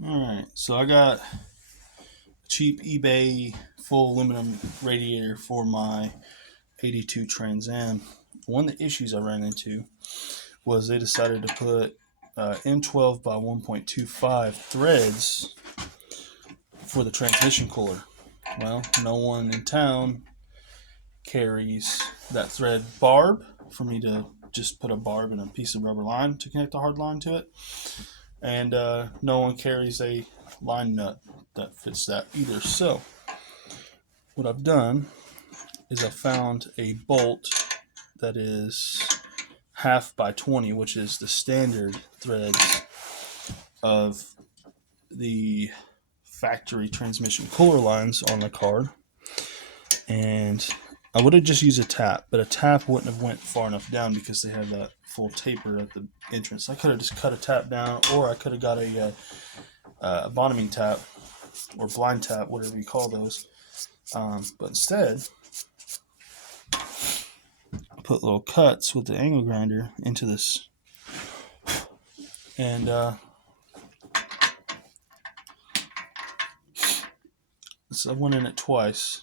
Alright, so I got a cheap eBay full aluminum radiator for my 82 Trans Am. One of the issues I ran into was they decided to put M12 by 1.25 threads for the transmission cooler. Well, no one in town carries that thread barb for me to just put a barb and a piece of rubber line to connect the hard line to it. And no one carries a line nut that fits that either. So, what I've done is I found a bolt that is half by 20, which is the standard threads of the factory transmission cooler lines on the card. And I would have just used a tap, but a tap wouldn't have went far enough down because they have that full taper at the entrance. I could have just cut a tap down, or I could have got a bottoming tap or blind tap, whatever you call those. But instead, I put little cuts with the angle grinder into this, and so I went in it twice.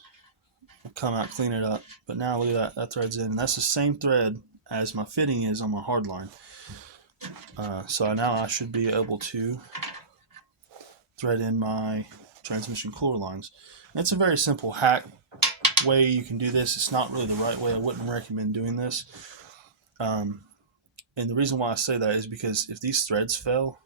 I'll come out, clean it up. But now look at that, that thread's in. And that's the same thread as my fitting is on my hard line. So now I should be able to thread in my transmission cooler lines. And it's a very simple hack way you can do this. It's not really the right way. I wouldn't recommend doing this. And the reason why I say that is because if these threads fell,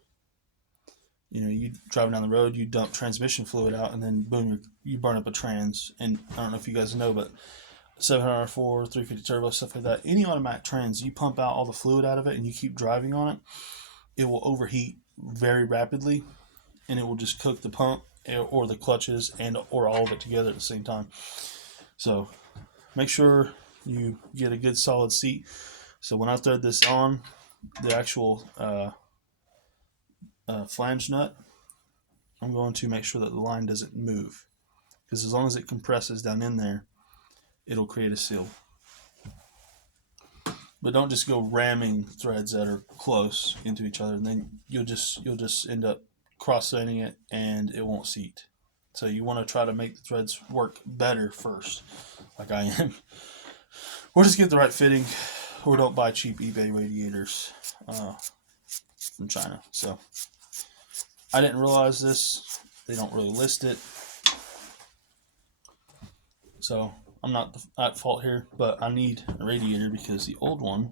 you know, you driving down the road, you dump transmission fluid out, and then boom, you burn up a trans. And I don't know if you guys know, but 704, 350 turbo, stuff like that, any automatic trans, you pump out all the fluid out of it and you keep driving on it, it will overheat very rapidly, and it will just cook the pump or the clutches and or all of it together at the same time. So make sure you get a good solid seat. So when I thread this on, the actual flange nut, I'm going to make sure that the line doesn't move, because as long as it compresses down in there, it'll create a seal. But don't just go ramming threads that are close into each other, and then you'll just end up cross-threading it and it won't seat. So you want to try to make the threads work better first, like I am. Or just get the right fitting, or don't buy cheap eBay radiators from China. So I didn't realize this. They don't really list it. So I'm not at fault here, but I need a radiator because the old one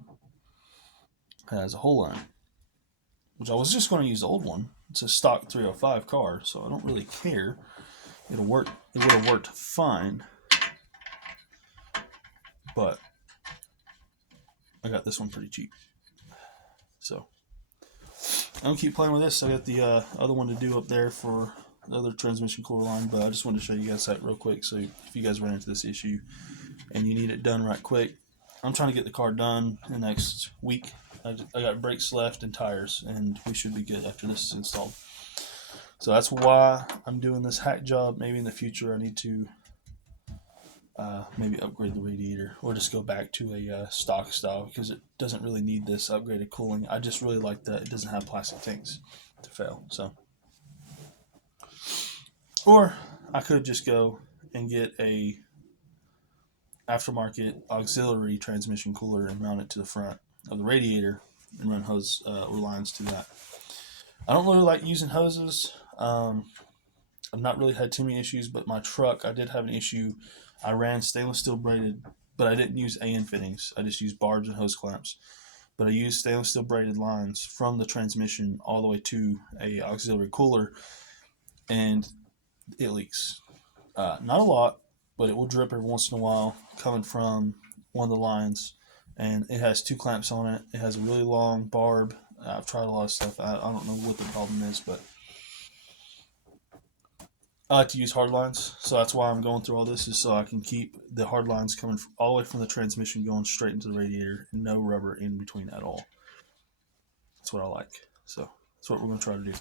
has a hole in it, which I was just going to use the old one. It's a stock 305 car, so I don't really care. It'll work. It would have worked fine, but I got this one pretty cheap. So I'm gonna keep playing with this. I got the other one to do up there for the other transmission cooler line, but I just wanted to show you guys that real quick. So if you guys run into this issue and you need it done right quick, I'm trying to get the car done in the next week. I got brakes left and tires, and we should be good after this is installed. So that's why I'm doing this hack job. Maybe in the future I need to maybe upgrade the radiator, or just go back to a stock style, because it doesn't really need this upgraded cooling. I just really like that it doesn't have plastic tanks to fail. So, or I could just go and get a aftermarket auxiliary transmission cooler and mount it to the front of the radiator and run hose or lines to that. I don't really like using hoses. I've not really had too many issues, but my truck, I did have an issue. I ran stainless steel braided, but I didn't use AN fittings. I just used barbs and hose clamps. But I used stainless steel braided lines from the transmission all the way to a auxiliary cooler, and it leaks. Not a lot, but it will drip every once in a while coming from one of the lines. And it has two clamps on it. It has a really long barb. I've tried a lot of stuff. I don't know what the problem is, but I like to use hard lines, so that's why I'm going through all this, is so I can keep the hard lines coming all the way from the transmission going straight into the radiator, and no rubber in between at all. That's what I like. So that's what we're going to try to do.